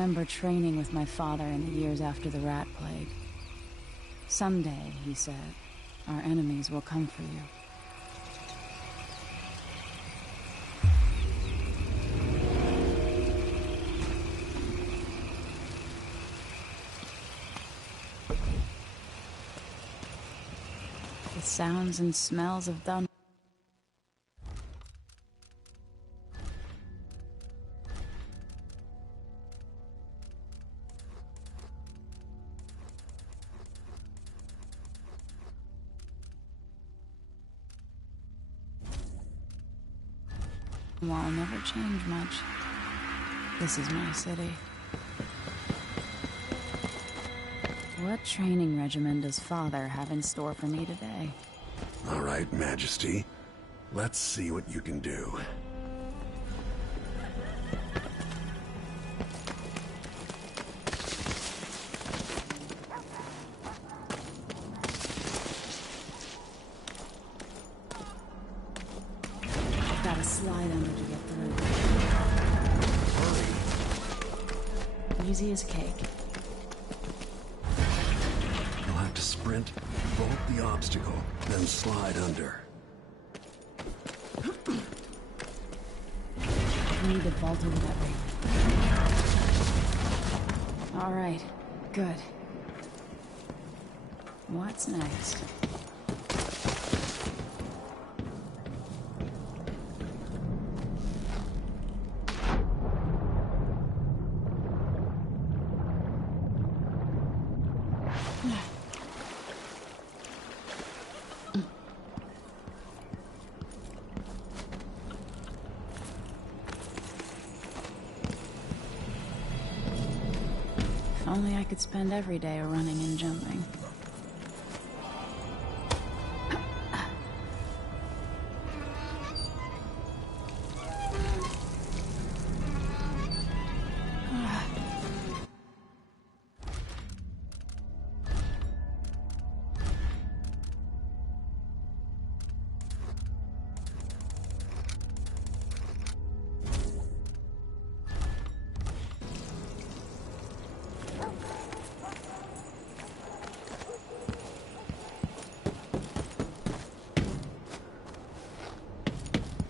remember training with my father in the years after the rat plague. Someday, he said, our enemies will come for you. The sounds and smells of done. Wall never change much. This is my city. What training regimen does Father have in store for me today? All right, Majesty. Let's see what you can do. I've got to slide under to get through. Hurry. Easy as cake. You'll have to sprint, vault the obstacle, then slide under. I need to vault over that ring. All right, good. What's next? If only I could spend every day running and jumping.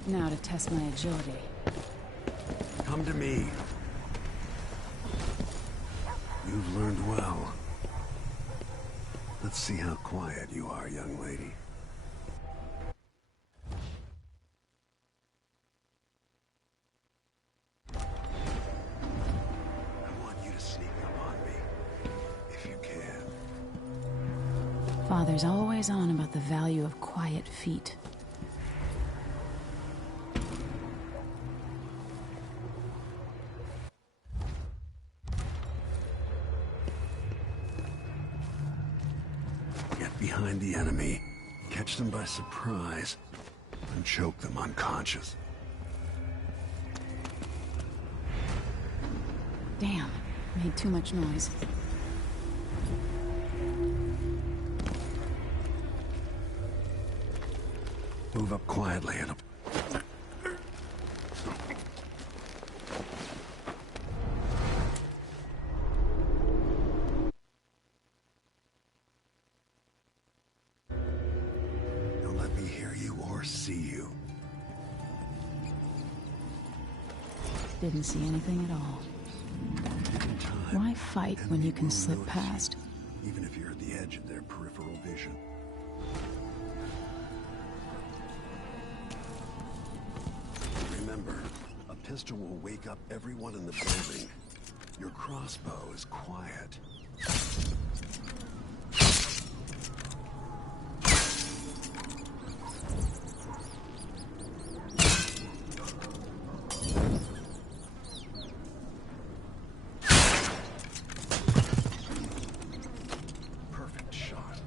Now to test my agility. Come to me. You've learned well. Let's see how quiet you are, young lady. I want you to sneak up on me, if you can. Father's always on about the value of quiet feet. Get behind the enemy, catch them by surprise, and choke them unconscious. Damn, made too much noise. Move up quietly and... Don't let me hear you or see you. Didn't see anything at all. Given time, Why fight when you can will slip notice past? you, even if you're at the edge of their peripheral vision. Remember, a pistol will wake up everyone in the building. Your crossbow is quiet. Perfect shot.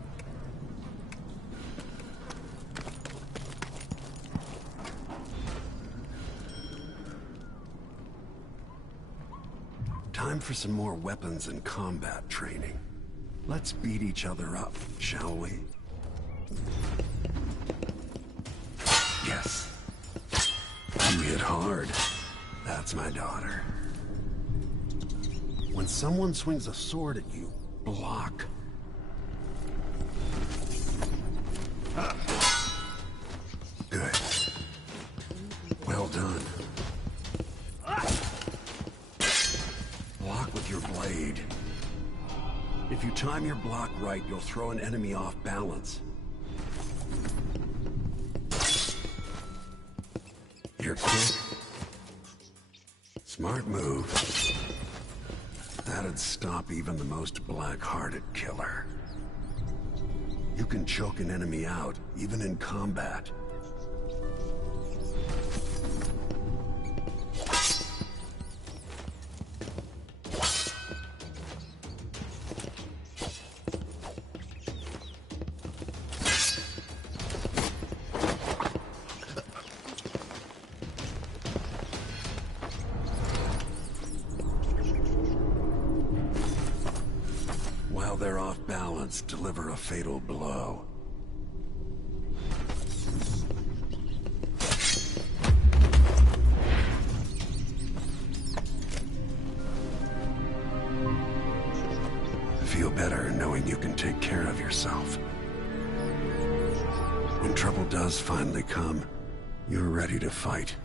Time for some more weapons and combat training. Let's beat each other up, shall we? Yes. You hit hard. That's my daughter. When someone swings a sword at you, block. Good. Well done. Block with your blade. If you time your block right, you'll throw an enemy off balance. You're quick. Smart move. That'd stop even the most black-hearted killer. You can choke an enemy out, even in combat. While they're off balance, deliver a fatal blow. Feel better knowing you can take care of yourself. When trouble does finally come, you're ready to fight.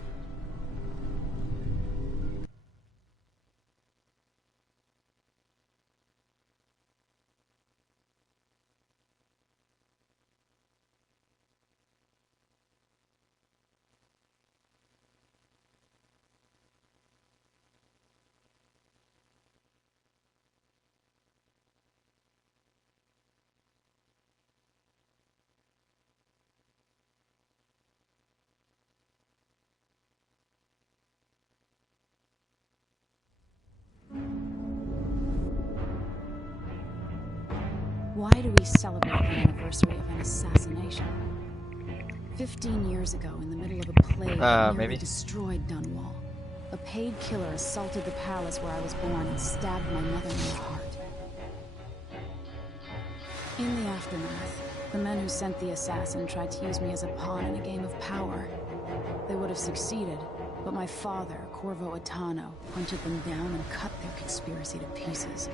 Why do we celebrate the anniversary of an assassination? 15 years ago, in the middle of a plague that nearly destroyed Dunwall, a paid killer assaulted the palace where I was born and stabbed my mother in the heart. In the aftermath, the men who sent the assassin tried to use me as a pawn in a game of power. They would have succeeded, but my father, Corvo Attano, hunted them down and cut their conspiracy to pieces.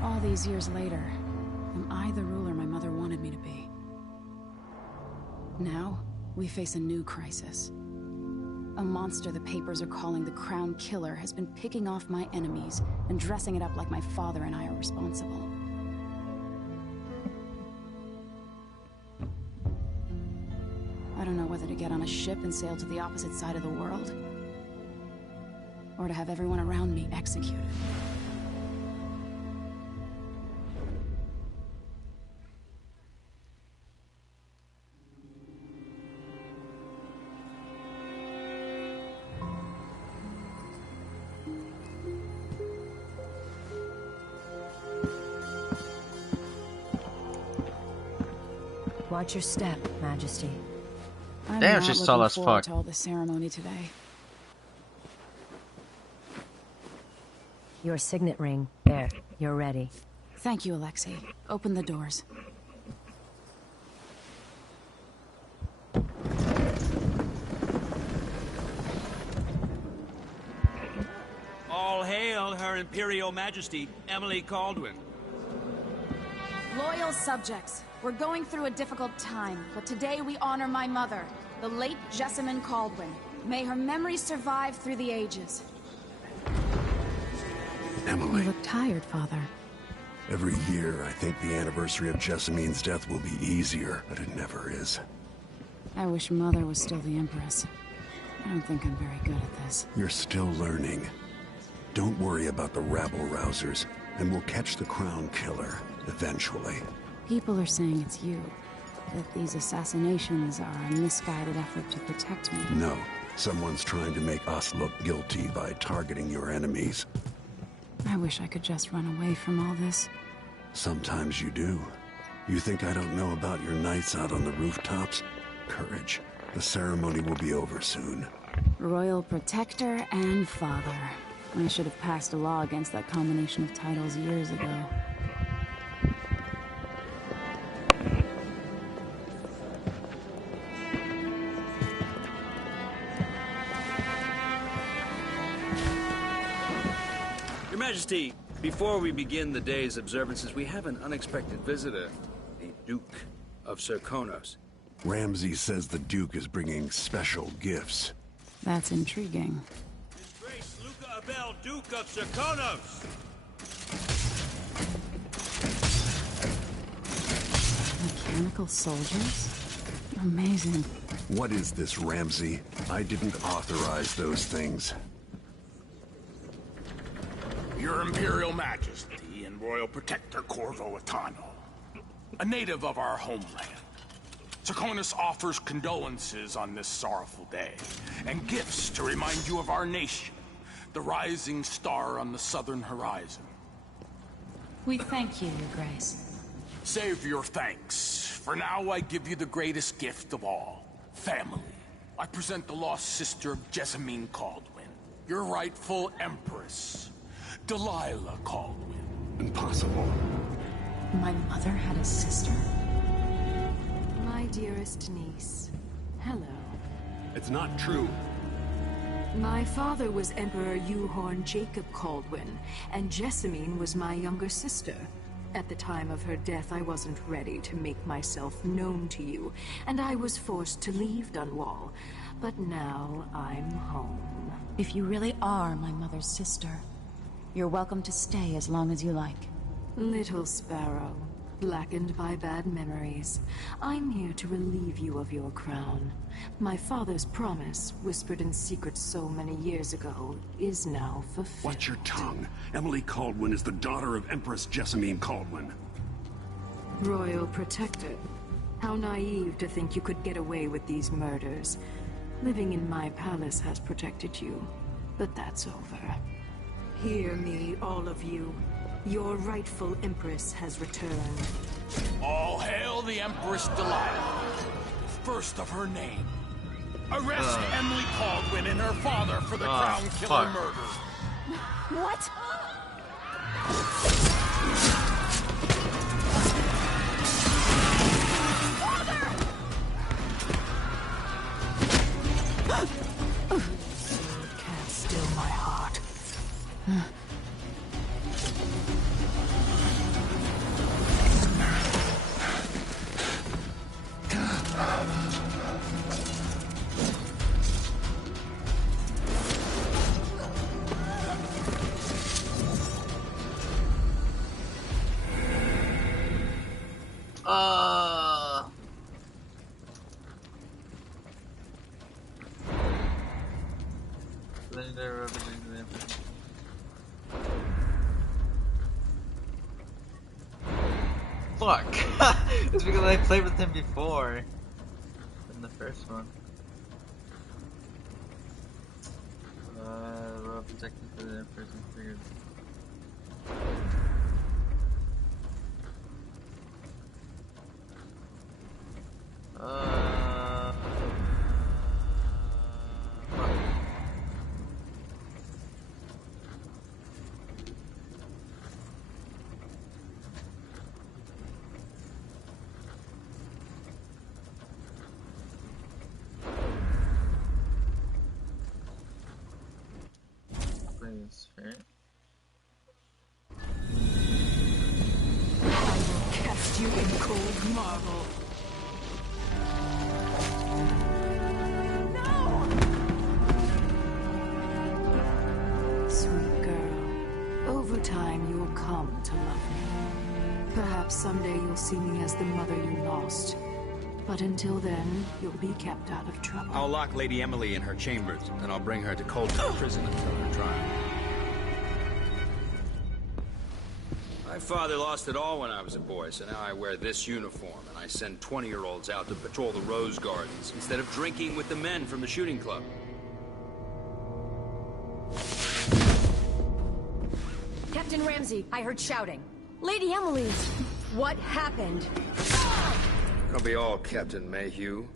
All these years later, am I the ruler my mother wanted me to be? Now, we face a new crisis. A monster the papers are calling the Crown Killer has been picking off my enemies and dressing it up like my father and I are responsible. I don't know whether to get on a ship and sail to the opposite side of the world, or to have everyone around me executed. Watch your step, Majesty. Damn, she's tall as fuck. To all the ceremony today. Your signet ring. There, you're ready. Thank you, Alexei. Open the doors. All hail Her Imperial Majesty, Emily Caldwin. Loyal subjects, we're going through a difficult time, but today we honor my mother, the late Jessamine Caldwin. May her memory survive through the ages. Emily. You look tired, Father. Every year, I think the anniversary of Jessamine's death will be easier, but it never is. I wish Mother was still the Empress. I don't think I'm very good at this. You're still learning. Don't worry about the rabble-rousers, and we'll catch the Crown Killer, eventually. People are saying it's you. That these assassinations are a misguided effort to protect me. No. Someone's trying to make us look guilty by targeting your enemies. I wish I could just run away from all this. Sometimes you do. You think I don't know about your nights out on the rooftops? Courage. The ceremony will be over soon. Royal Protector and Father. I should have passed a law against that combination of titles years ago. Your Majesty, before we begin the day's observances, we have an unexpected visitor, the Duke of Serkonos. Ramsey says the Duke is bringing special gifts. That's intriguing. His Grace Luca Abel, Duke of Serkonos! Mechanical soldiers? Amazing. What is this, Ramsey? I didn't authorize those things. Your Imperial Majesty and Royal Protector Corvo Atano, a native of our homeland. Serkonos offers condolences on this sorrowful day, and gifts to remind you of our nation, the rising star on the southern horizon. We thank you, Your Grace. Save your thanks. For now, I give you the greatest gift of all, family. I present the lost sister of Jessamine Caldwin, your rightful Empress, Delilah Caldwin. Impossible. My mother had a sister? My dearest niece, hello. It's not true. My father was Emperor Euhorn Jacob Caldwin, and Jessamine was my younger sister. At the time of her death, I wasn't ready to make myself known to you, and I was forced to leave Dunwall. But now I'm home. If you really are my mother's sister, you're welcome to stay as long as you like. Little sparrow, blackened by bad memories, I'm here to relieve you of your crown. My father's promise, whispered in secret so many years ago, is now fulfilled. Watch your tongue. Emily Caldwin is the daughter of Empress Jessamine Caldwin. Royal Protector. How naive to think you could get away with these murders. Living in my palace has protected you, but that's over. Hear me, all of you. Your rightful Empress has returned. All hail the Empress Delilah, first of her name. Arrest Emily Caldwin and her father for the Crown Killer murder. What? Can't still my heart. Fuck! It's because I played with him before. In the first one. Royal Protector for the person figured. Right? I will cast you in cold marble. No! Sweet girl, over time you'll come to love me. Perhaps someday you'll see me as the mother you lost. But until then, you'll be kept out of trouble. I'll lock Lady Emily in her chambers, and I'll bring her to Coldtown Prison until her trial. My father lost it all when I was a boy, so now I wear this uniform, and I send 20-year-olds out to patrol the Rose Gardens instead of drinking with the men from the shooting club. Captain Ramsey, I heard shouting. Lady Emily, what happened? I'll be all Captain Mayhew.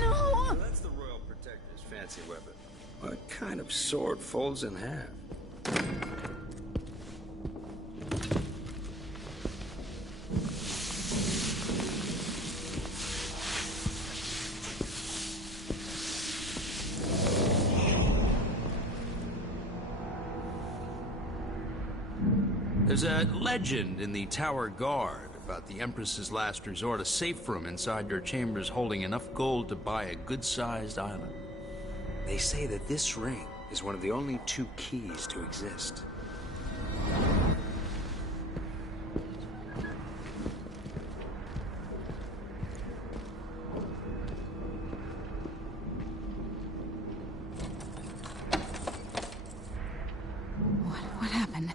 No! That's the Royal Protector's fancy weapon. What kind of sword folds in half? There's a legend in the Tower Guard about the Empress's last resort, a safe room inside your chambers holding enough gold to buy a good-sized island. They say that this ring is one of the only 2 keys to exist. What happened?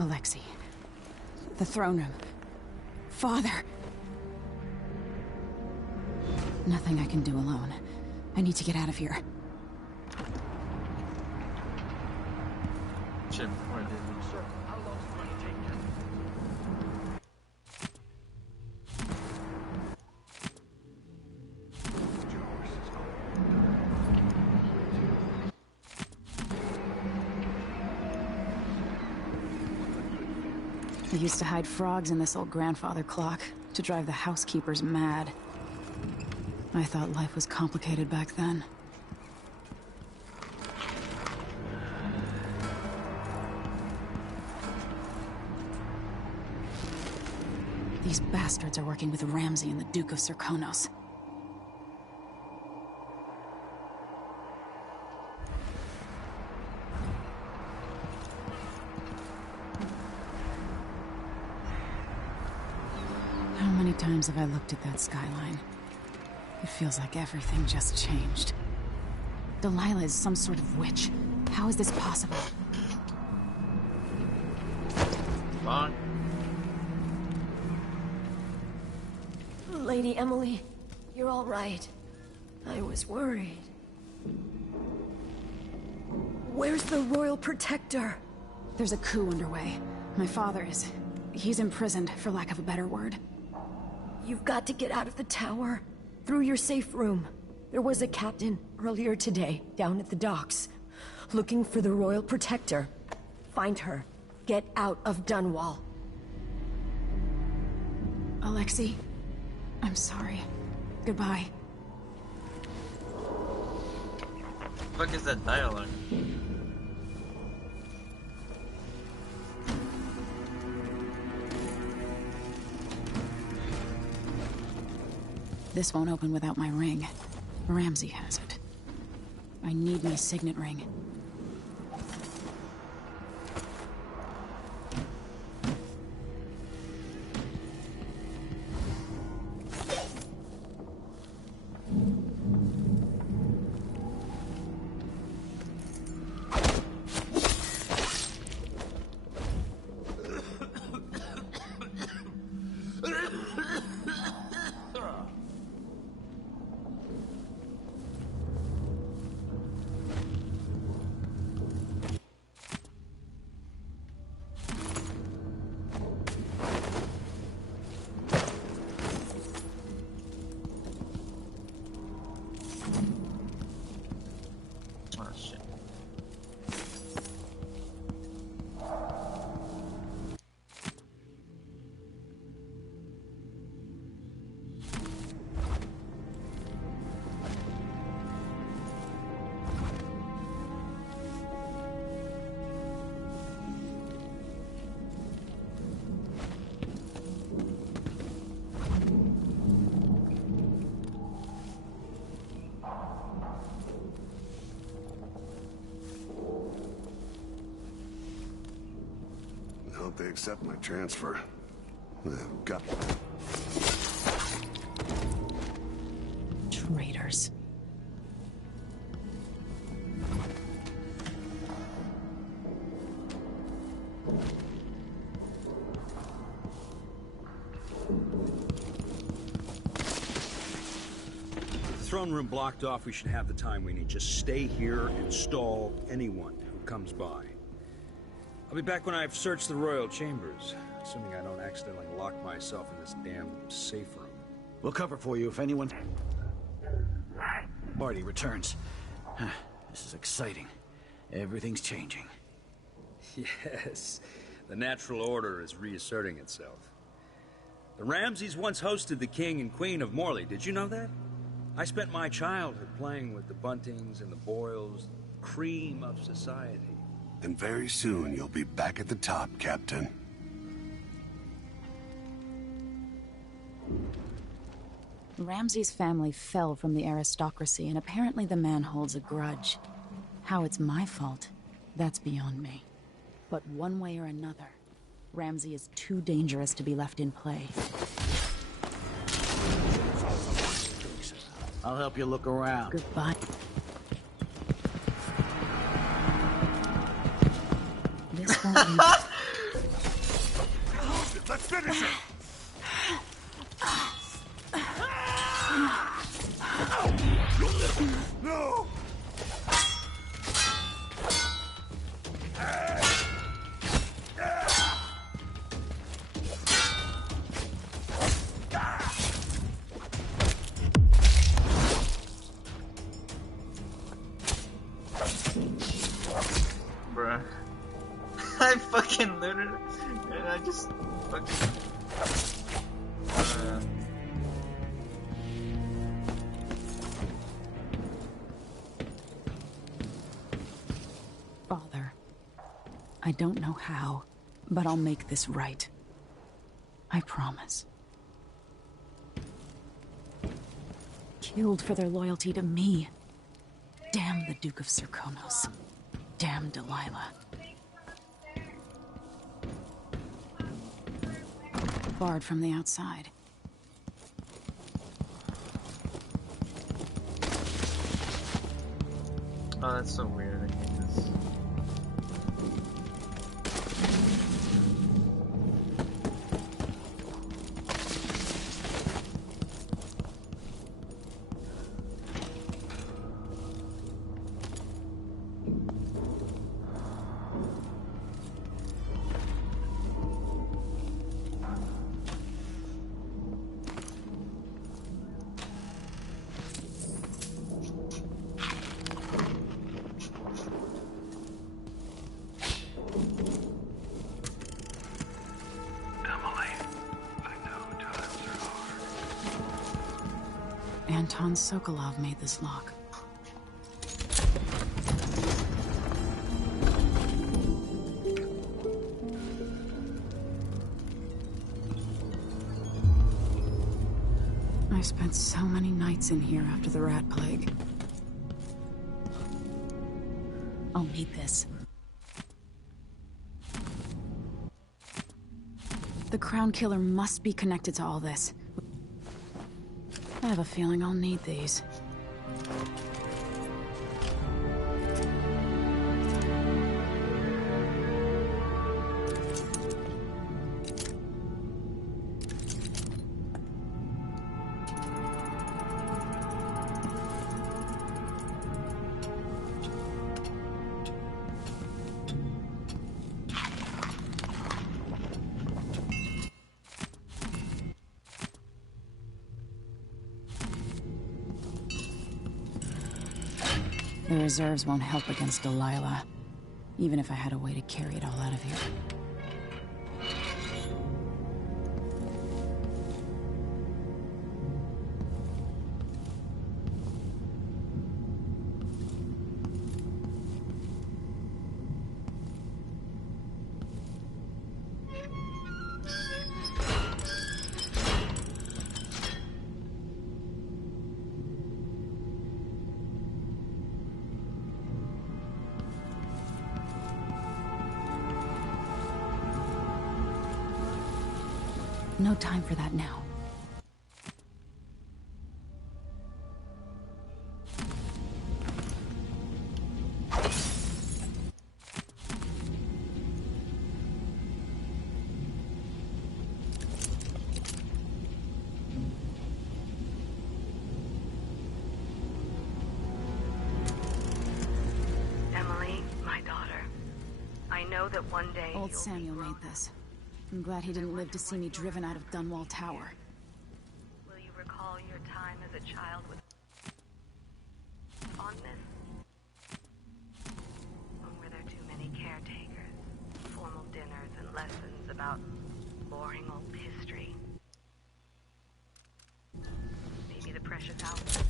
Alexei. The throne room. Father. Nothing I can do alone. I need to get out of here. Shit, before I did. I used to hide frogs in this old grandfather clock to drive the housekeepers mad. I thought life was complicated back then. These bastards are working with Ramsey and the Duke of Serkonos. How many times have I looked at that skyline? It feels like everything just changed. Delilah is some sort of witch. How is this possible? Wrong. Lady Emily, you're all right. I was worried. Where's the Royal Protector? There's a coup underway. My father is... he's imprisoned, for lack of a better word. You've got to get out of the tower. Through your safe room. There was a captain earlier today, down at the docks, looking for the Royal Protector. Find her. Get out of Dunwall. Alexei, I'm sorry. Goodbye. What is that dialogue? This won't open without my ring. Ramsey has it. I need my signet ring. Oh shit. I hope they accept my transfer. I've got... Traitors. Throne room blocked off. We should have the time we need. Just stay here and stall anyone who comes by. I'll be back when I've searched the royal chambers, assuming I don't accidentally lock myself in this damn safe room. We'll cover for you if anyone... party returns. This is exciting. Everything's changing. Yes, the natural order is reasserting itself. The Ramseys once hosted the king and queen of Morley. Did you know that? I spent my childhood playing with the Buntings and the Boyles, cream of society. And very soon you'll be back at the top, Captain. Ramsay's family fell from the aristocracy, and apparently the man holds a grudge. How it's my fault, that's beyond me. But one way or another, Ramsay is too dangerous to be left in play. I'll help you look around. Goodbye. This won't lead. Let's finish it! No! Bruh. I fucking looted it, and I just fucking... Father, I don't know how, but I'll make this right. I promise. Killed for their loyalty to me. Damn the Duke of Serkonos. Damn Delilah. Barred from the outside. Oh, that's so weird. I hate this. Anton Sokolov made this lock. I spent so many nights in here after the rat plague. I'll need this. The Crown Killer must be connected to all this. I have a feeling I'll need these. The reserves won't help against Delilah, even if I had a way to carry it all out of here. No time for that now. Emily, my daughter. I know that one day Old Samuel made this. I'm glad he didn't live to see me driven out of Dunwall Tower. Will you recall your time as a child with fondness? Or were there too many caretakers, formal dinners, and lessons about boring old history? Maybe the precious hours.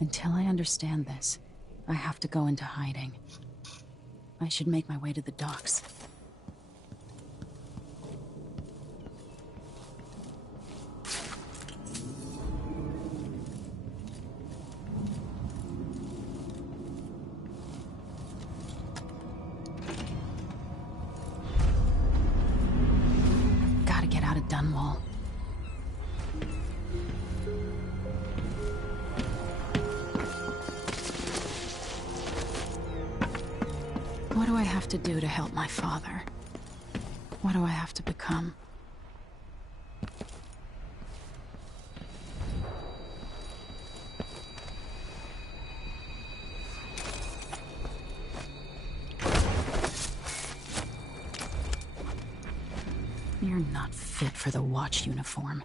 Until I understand this, I have to go into hiding. I should make my way to the docks. Gotta get out of Dunwall. What do I have to do to help my father? What do I have to become? You're not fit for the watch uniform.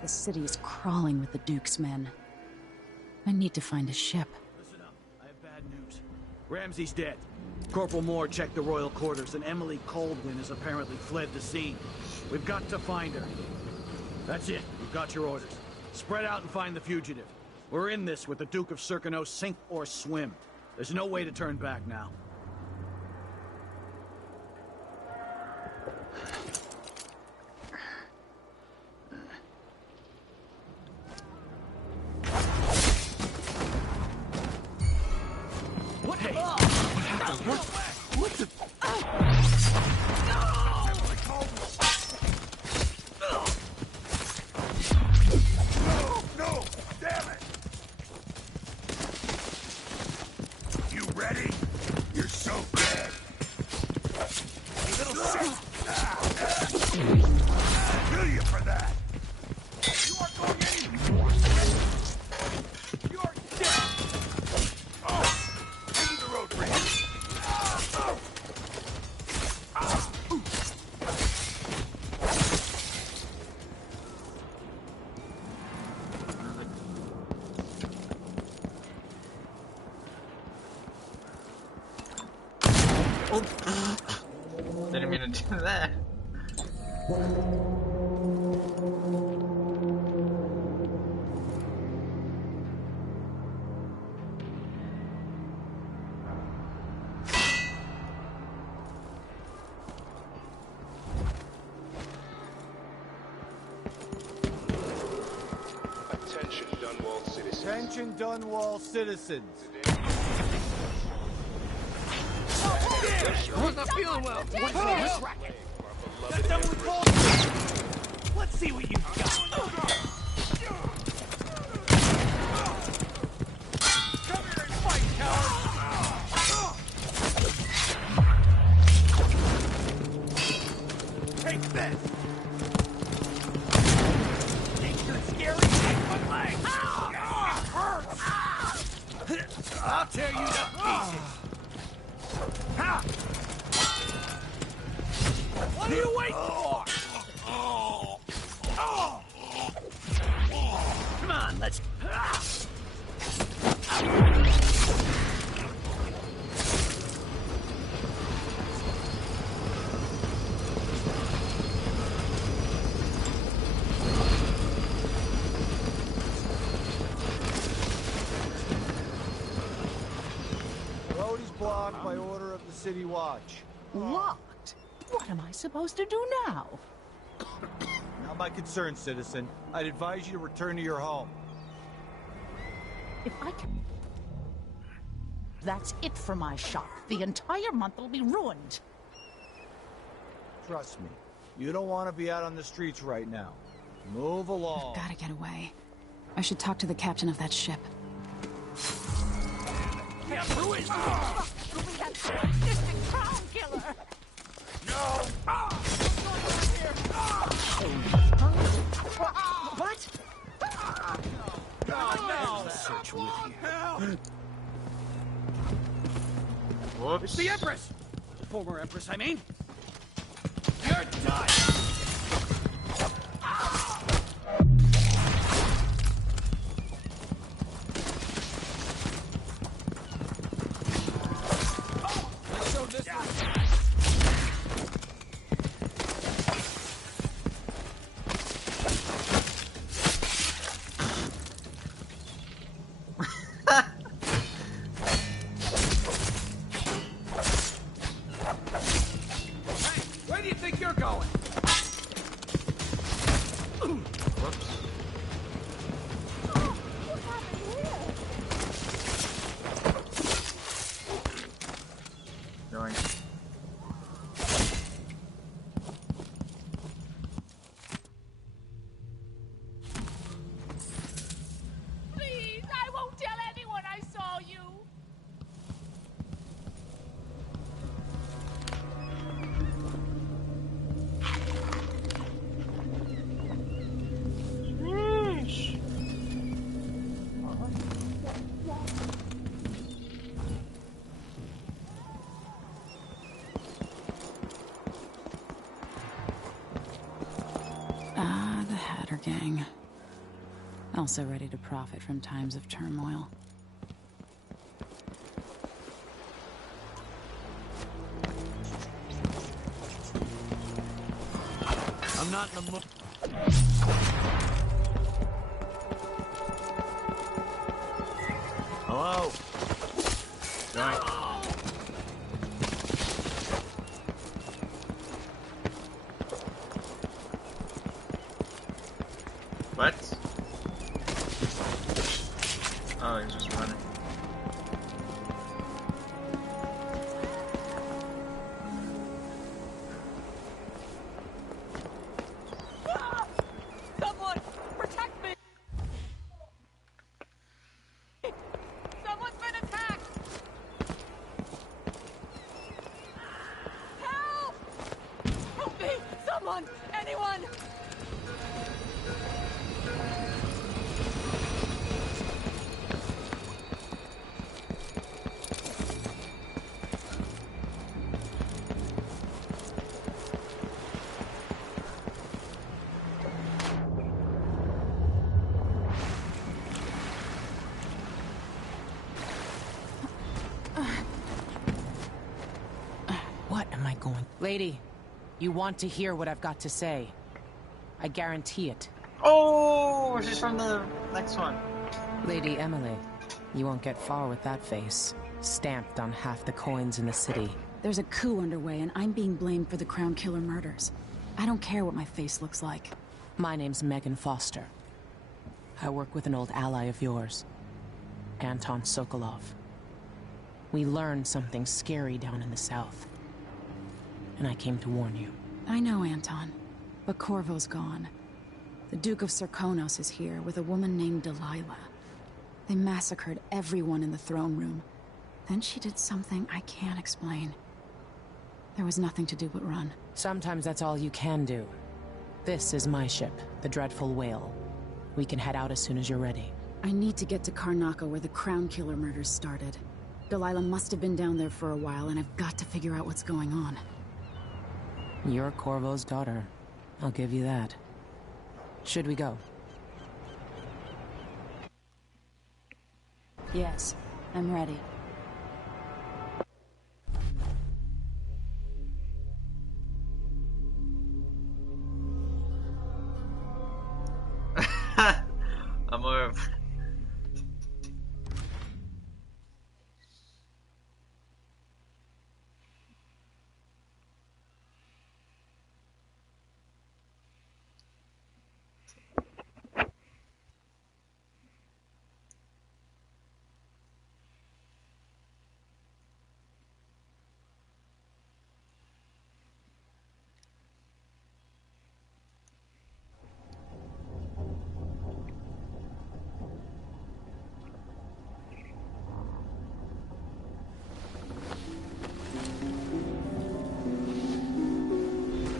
The city is crawling with the Duke's men. I need to find a ship. Listen up. I have bad news. Ramsey's dead. Corporal Moore checked the royal quarters, and Emily Coldwin has apparently fled the scene. We've got to find her. That's it. You've got your orders. Spread out and find the fugitive. We're in this with the Duke of Serkino, sink or swim. There's no way to turn back now. What? Hey! What happened? What the? No! Damn it! You ready? You're so dead. You little shit! I'll kill you for that! You aren't going anywhere! You're dead! Oh! Into the road, Brady! Didn't mean to do that. Attention, Dunwall citizens. Attention, Dunwall citizens. I was not feeling well. What's this racket? That's not what we called it. Let's see what you got. Come here and fight, coward. Take this. Think you're scary? Take my leg. It hurts. I'll tear you to pieces. What are you waiting for? Come on, let's... Road is blocked by order of the City Watch. Locked? What am I supposed to do now? Not my concern, citizen. I'd advise you to return to your home. If I can... That's it for my shop. The entire month will be ruined. Trust me, you don't want to be out on the streets right now. Move along. I've gotta get away. I should talk to the captain of that ship. Who is That sadistic crown killer! No! What? No! Search with you. Whoops. It's the Empress! Former Empress, I mean. You're done! you're going. Whoops. Going. Please, I won't tell anyone I saw you. Ah, the Hatter Gang. Also ready to profit from times of turmoil. I'm not in the mood. Hello? Right. What? Oh, he's just running. Someone, protect me! Someone's been attacked! Help! Help me! Someone! Anyone! What am I going? Lady, you want to hear what I've got to say. I guarantee it. Oh, she's from the next one. Lady Emily, you won't get far with that face. Stamped on half the coins in the city. There's a coup underway, and I'm being blamed for the Crown Killer murders. I don't care what my face looks like. My name's Megan Foster. I work with an old ally of yours, Anton Sokolov. We learned something scary down in the south, and I came to warn you. I know, Anton, but Corvo's gone. The Duke of Serkonos is here with a woman named Delilah. They massacred everyone in the throne room. Then she did something I can't explain. There was nothing to do but run. Sometimes that's all you can do. This is my ship, the Dreadful Whale. We can head out as soon as you're ready. I need to get to Karnaca where the Crown Killer murders started. Delilah must have been down there for a while, and I've got to figure out what's going on. You're Corvo's daughter. I'll give you that. Should we go? Yes, I'm ready. I'm more of...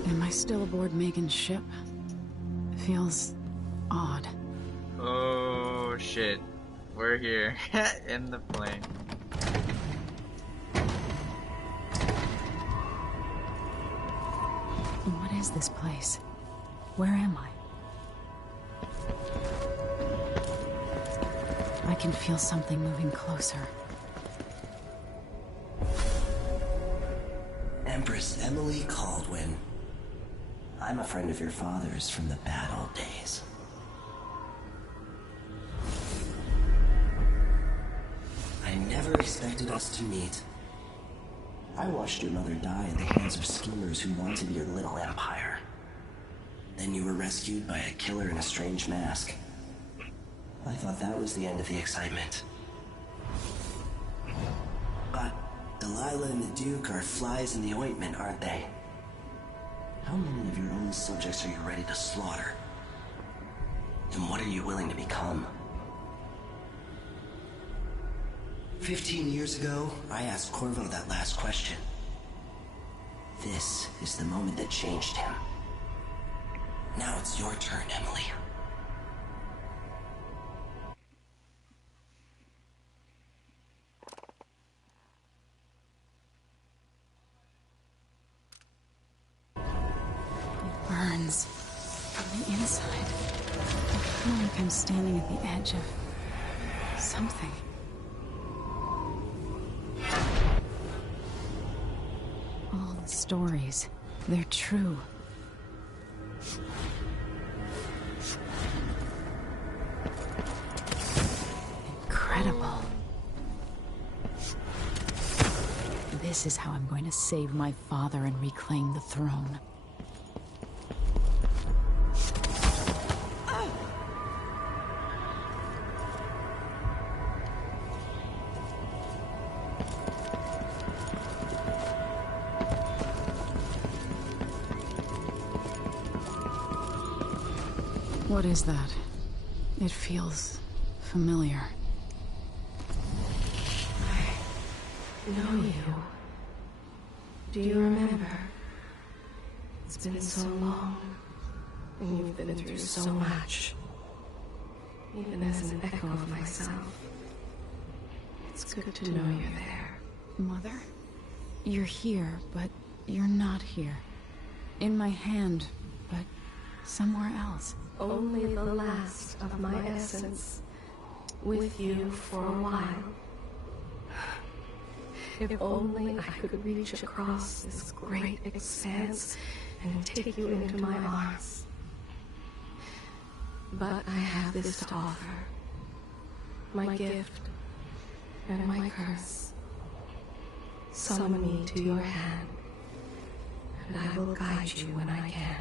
Am I still aboard Megan's ship? Feels odd. Oh shit. We're here. In the plane. What is this place? Where am I? I can feel something moving closer. Empress Emily Caldwin. I'm a friend of your father's from the bad old days. I never expected us to meet. I watched your mother die at the hands of schemers who wanted your little empire. Then you were rescued by a killer in a strange mask. I thought that was the end of the excitement. But Delilah and the Duke are flies in the ointment, aren't they? How many of your own subjects are you ready to slaughter? And what are you willing to become? 15 years ago, I asked Corvo that last question. This is the moment that changed him. Now it's your turn, Emily. It burns from the inside. I feel like I'm standing at the edge of something. All the stories, they're true. Incredible. This is how I'm going to save my father and reclaim the throne. What is that? It feels familiar. I know you. Do you remember? It's been so long, and you've been through so much. Even as an echo of myself, it's good to know you're there. Mother? You're here, but you're not here. In my hand, but somewhere else. Only the last of my essence, with you for a while. If only I could reach across this great expanse and take you into my arms. But I have this to offer. My gift and my curse. Summon me to your hand, and I will guide you when I can.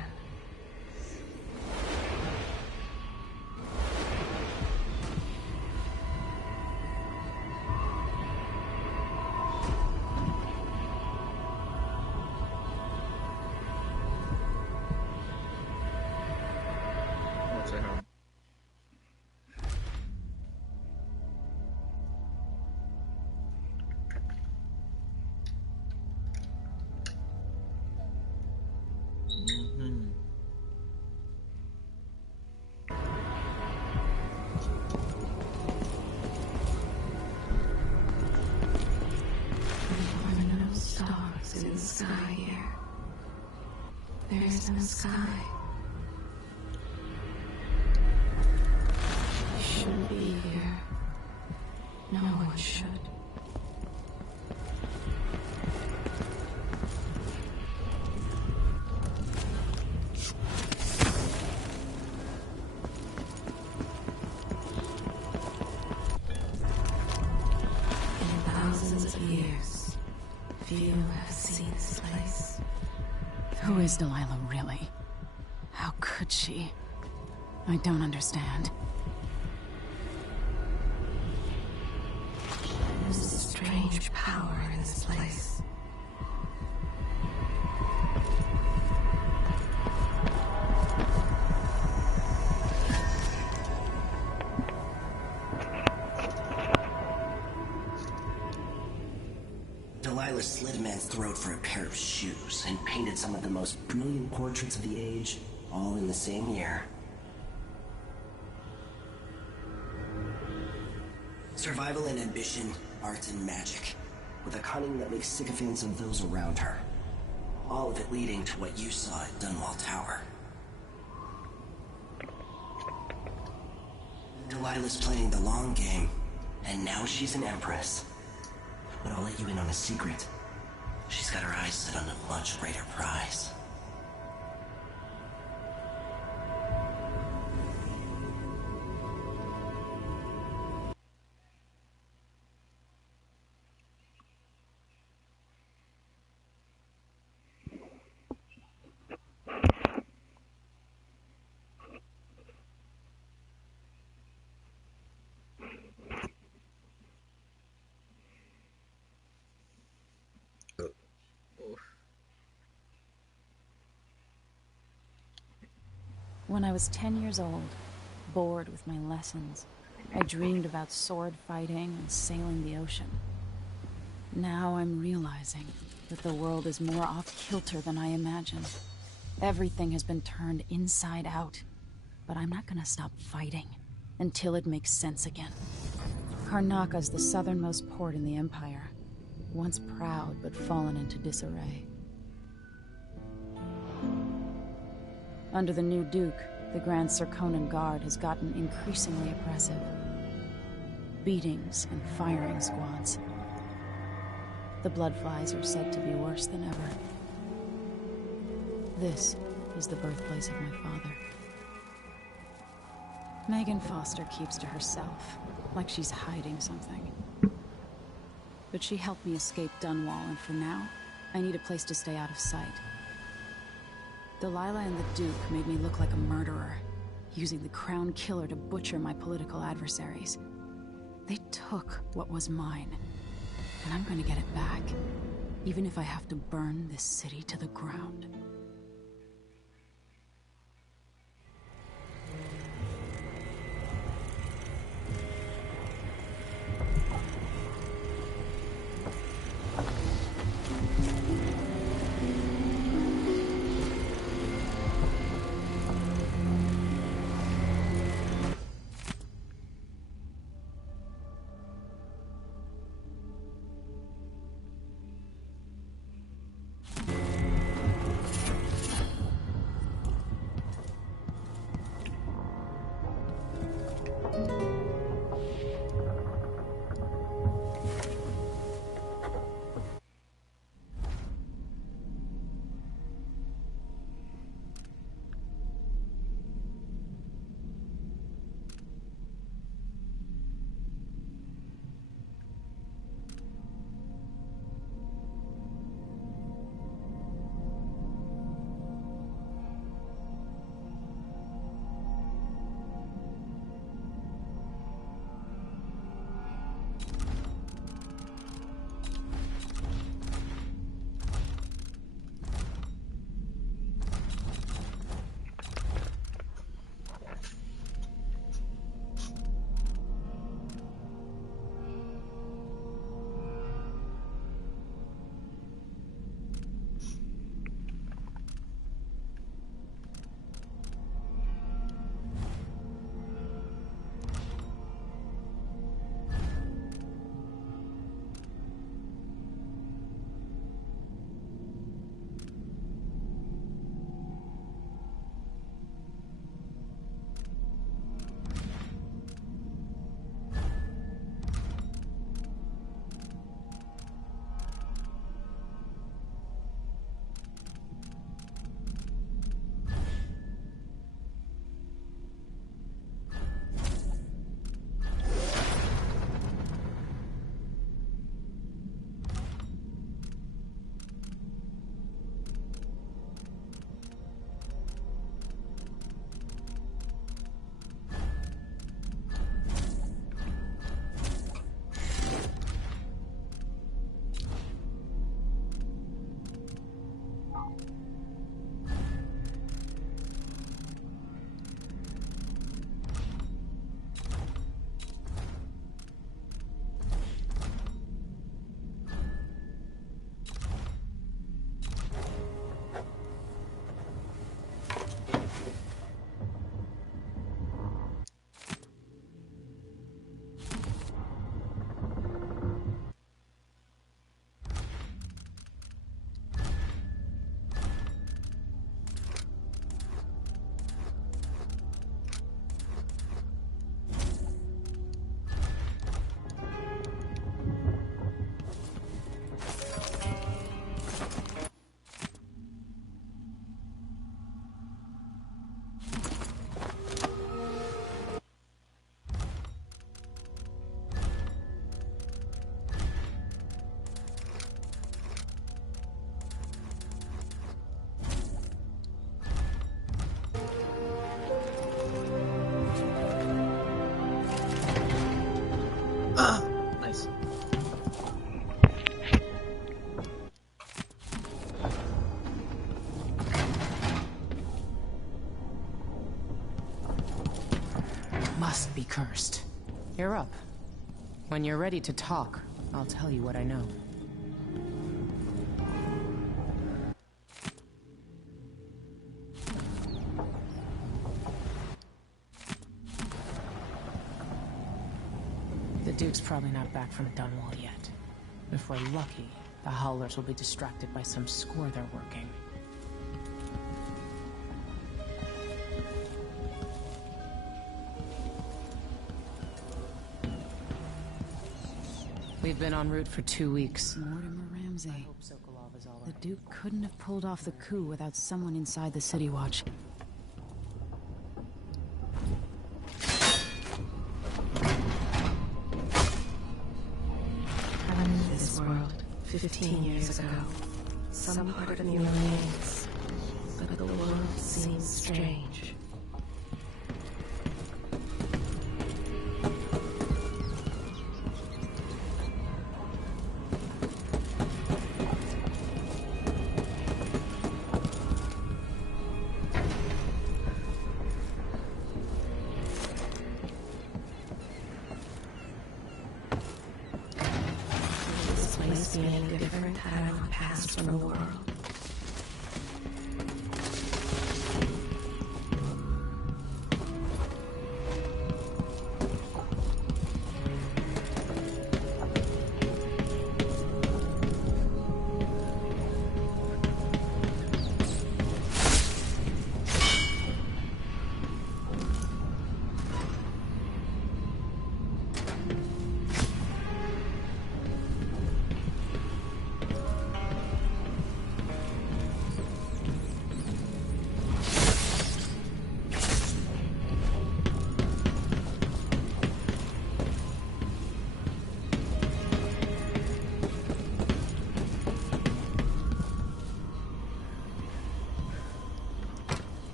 In the sky here. There is no sky. You shouldn't be here. No one should. In thousands of years, few have seen this place. Who is Delilah really? How could she? I don't understand. There's a strange power in this place. Delilah slit a man's throat for a pair of shoes and painted some of the most brilliant portraits of the age, all in the same year. Survival and ambition, art and magic, with a cunning that makes sycophants of those around her. All of it leading to what you saw at Dunwall Tower. Delilah's playing the long game, and now she's an empress. But I'll let you in on a secret. She's got her eyes set on a much greater prize. When I was 10 years old, bored with my lessons, I dreamed about sword fighting and sailing the ocean. Now I'm realizing that the world is more off-kilter than I imagined. Everything has been turned inside out, but I'm not gonna stop fighting until it makes sense again. Karnaka's the southernmost port in the Empire, once proud but fallen into disarray. Under the new Duke, the Grand Serkonan Guard has gotten increasingly oppressive. Beatings and firing squads. The Bloodflies are said to be worse than ever. This is the birthplace of my father. Megan Foster keeps to herself, like she's hiding something. But she helped me escape Dunwall, and for now, I need a place to stay out of sight. Delilah and the Duke made me look like a murderer, using the Crown Killer to butcher my political adversaries. They took what was mine, and I'm gonna get it back, even if I have to burn this city to the ground. must be cursed. You're up. When you're ready to talk, I'll tell you what I know. The Duke's probably not back from Dunwall yet. If we're lucky, the Howlers will be distracted by some score they're working. We've been en route for 2 weeks. Mortimer Ramsey. The Duke couldn't have pulled off the coup without someone inside the City Watch. I went into this world 15 years ago. Some part of me remains, but the world seems strange. Any different had I not passed from the world.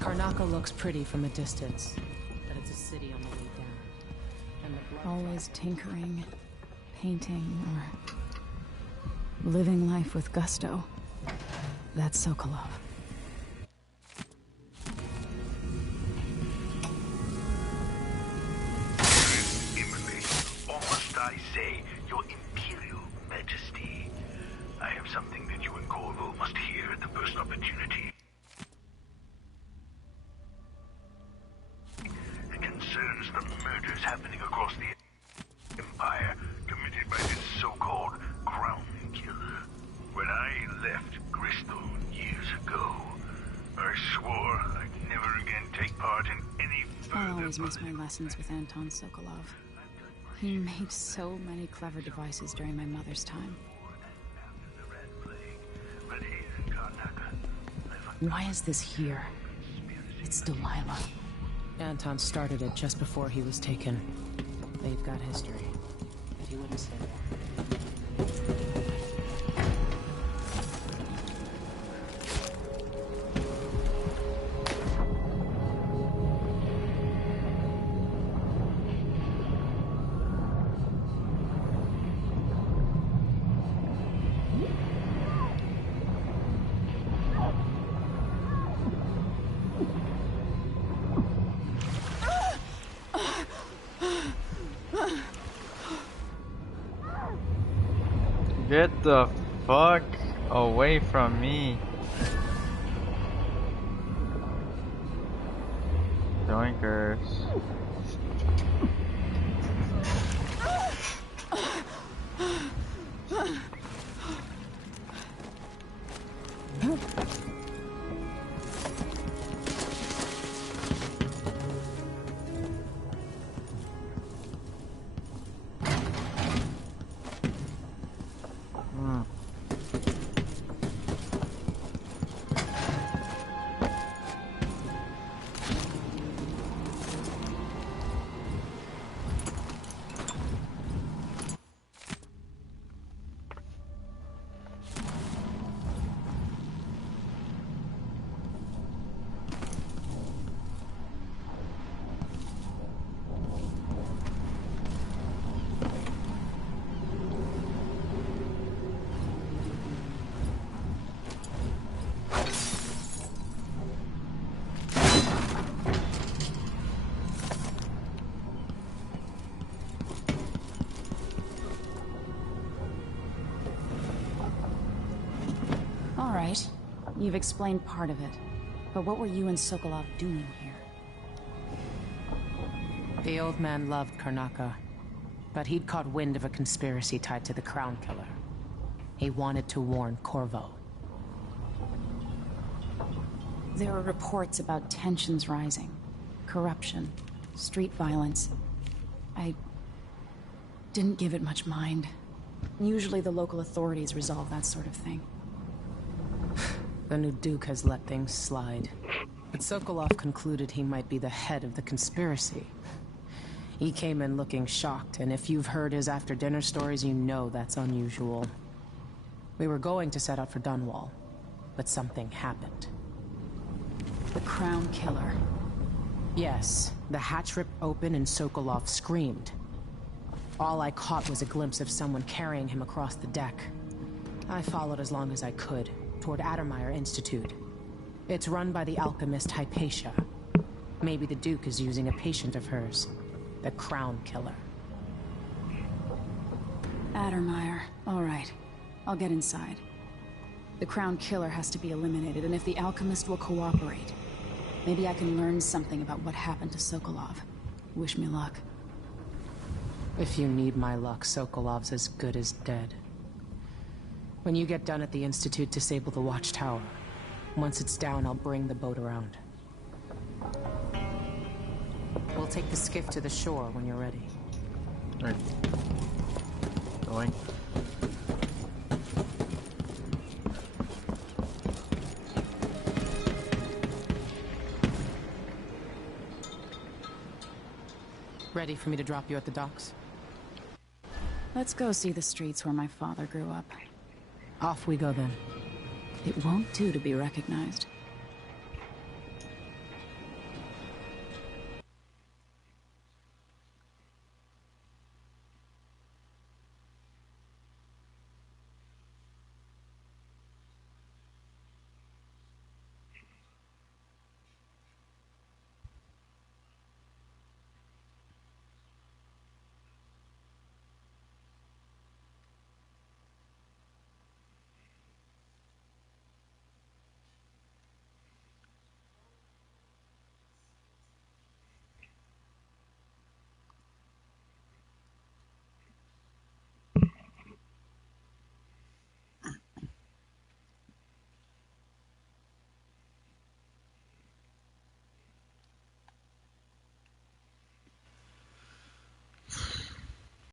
Karnaca looks pretty from a distance, but it's a city on the way down. And the always tinkering, painting, or living life with gusto. That's Sokolov. Or must I say, Your Imperial Majesty? I have something that you and Corvo must hear at the first opportunity. It concerns the murders happening across the Empire, committed by this so-called Crown Killer. When I left Gristone years ago, I swore I'd never again take part in any further... I always miss my lessons with Anton Sokolov. He made so many clever devices during my mother's time. Why is this here? It's Delilah. Anton started it just before he was taken. They've got history, but he wouldn't say that. Get the fuck away from me. Doinkers. All right. You've explained part of it. But what were you and Sokolov doing here? The old man loved Karnaka, but he'd caught wind of a conspiracy tied to the Crown Killer. He wanted to warn Corvo. There were reports about tensions rising, corruption, street violence. I didn't give it much mind. Usually the local authorities resolve that sort of thing. The new Duke has let things slide. But Sokolov concluded he might be the head of the conspiracy. He came in looking shocked, and if you've heard his after-dinner stories, you know that's unusual. We were going to set out for Dunwall, but something happened. The Crown Killer. Yes, the hatch ripped open and Sokolov screamed. All I caught was a glimpse of someone carrying him across the deck. I followed as long as I could, toward Addermeyer Institute. It's run by the alchemist Hypatia. Maybe the Duke is using a patient of hers, the Crown Killer. Addermeyer. All right. I'll get inside. The Crown Killer has to be eliminated, and if the alchemist will cooperate, maybe I can learn something about what happened to Sokolov. Wish me luck. If you need my luck, Sokolov's as good as dead. When you get done at the Institute, disable the watchtower. Once it's down, I'll bring the boat around. We'll take the skiff to the shore when you're ready. Right. Going. Ready for me to drop you at the docks? Let's go see the streets where my father grew up. Off we go then. It won't do to be recognized.